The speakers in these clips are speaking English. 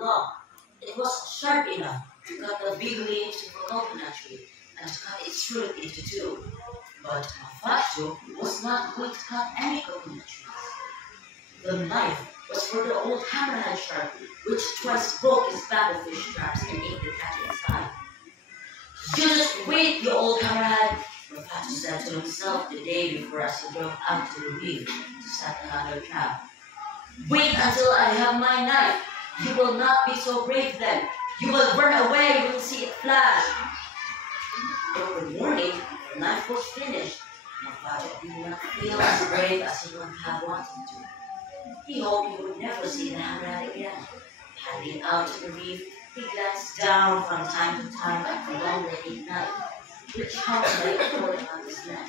long. It was sharp enough to cut the big leaves of a coconut tree and to cut its root into two. But Mafatu was not going to cut any coconut trees. The knife was for the old hammerhead shark, which twice broke his bag of fish traps and ate the cat inside. "You just wait, you old hammerhead," Mafatu said to himself the day before as he drove out to the reef to set another trap. "Wait until I have my knife. You will not be so brave then. You will run away when you see it flash." Over the morning, the knife was finished. Mafatu did not feel as brave as he would have wanted to. He hoped he would never see the hammerhead again. Paddling out to the reef, he glanced down from time to time at the long-legged knife, which hung like a cord on his neck.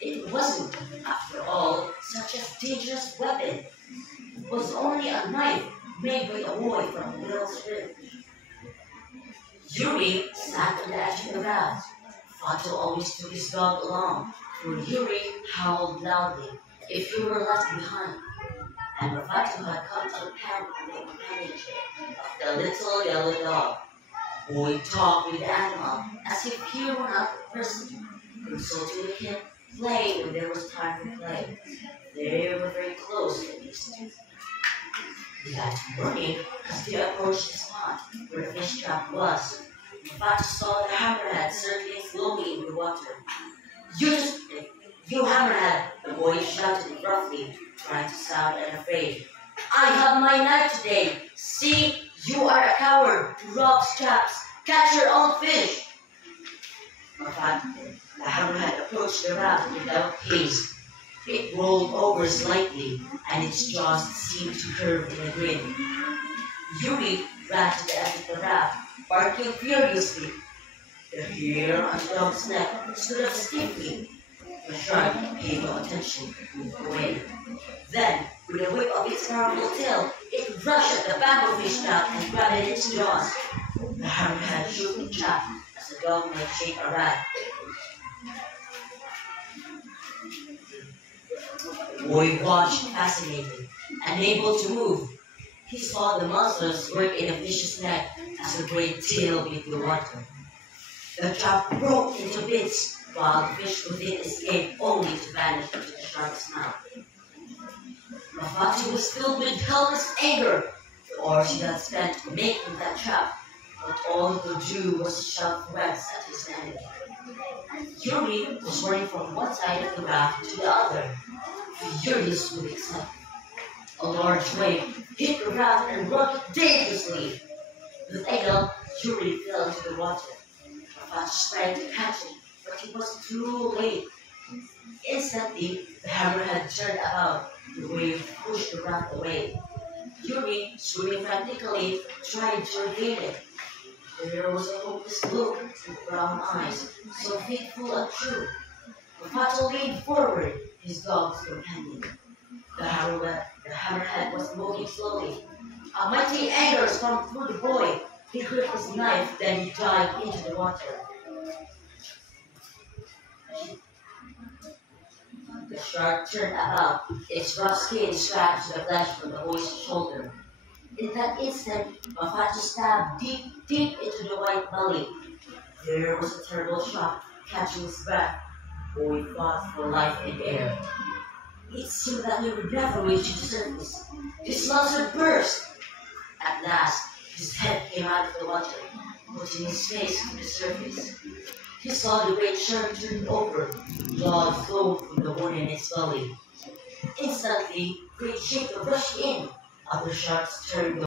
It wasn't, after all, such a dangerous weapon. It was only a knife made by a boy from Will's Ridge. Yuri sat on the edge of the raft. Fatu always took his dog along, for Yuri howled loudly if he were left behind. And Mafatu had come to depend on the companionship of the little yellow dog. Boy talked with the animal as if he were not a person, consulting with him, playing when there was time for play. They were very close to these two. That morning, as they approached the spot where the fish trap was, Mafatu saw the hammerhead circling slowly in the water. You hammerhead," the boy shouted roughly, trying to sound unafraid. "I have my knife today. See, you are a coward who robs traps. Catch your own fish." Mafatu, the hammerhead, approached the raft without haste. It rolled over slightly, and its jaws seemed to curve in a grin. Yuri ran to the edge of the raft, barking furiously. The hair on the dog's neck stood up stiffly. The shark, paying no attention, moved away. Then, with a whip of its powerful tail, it rushed at the bamboo fish trap and grabbed it in its jaws. The hammerhead shook the trap as a dog might shake a rat. The boy watched, fascinated, unable to move. He saw the muscles work in a fish's neck as the great tail beat the water. The trap broke into bits, while the fish within escaped only to vanish into the shark's mouth. Mafatu was filled with helpless anger. The hours he had spent making that trap, but all he could do was to shout threats at his enemy. Yuri was running from one side of the raft to the other, furious with excitement. A large wave hit the raft and rocked it dangerously. With a yell, Yuri fell into the water. Mafatu sprang to catch him, but it was too late. Instantly, the hammerhead turned about. The wave pushed the raft away. Yuri, swimming frantically, tried to regain it. There was a hopeless look in the brown eyes, so faithful and true. Mafatu leaned forward, his dog's companion. The hammerhead was moving slowly. A mighty anger stormed through the boy. He gripped his knife, then he dived into the water. The shark turned about, its rough skin scratched the flesh from the boy's shoulder. In that instant, Mafatu stabbed deep into the white belly. There was a terrible shock, catching his breath. The boy fought for life in the air. It seemed that he would never reach the surface. His lungs would burst. At last, his head came out of the water, putting his face to the surface. He saw the great shark turn over, blood flowed from the wound in its belly. Instantly, great shaker rushed in. Other sharks turned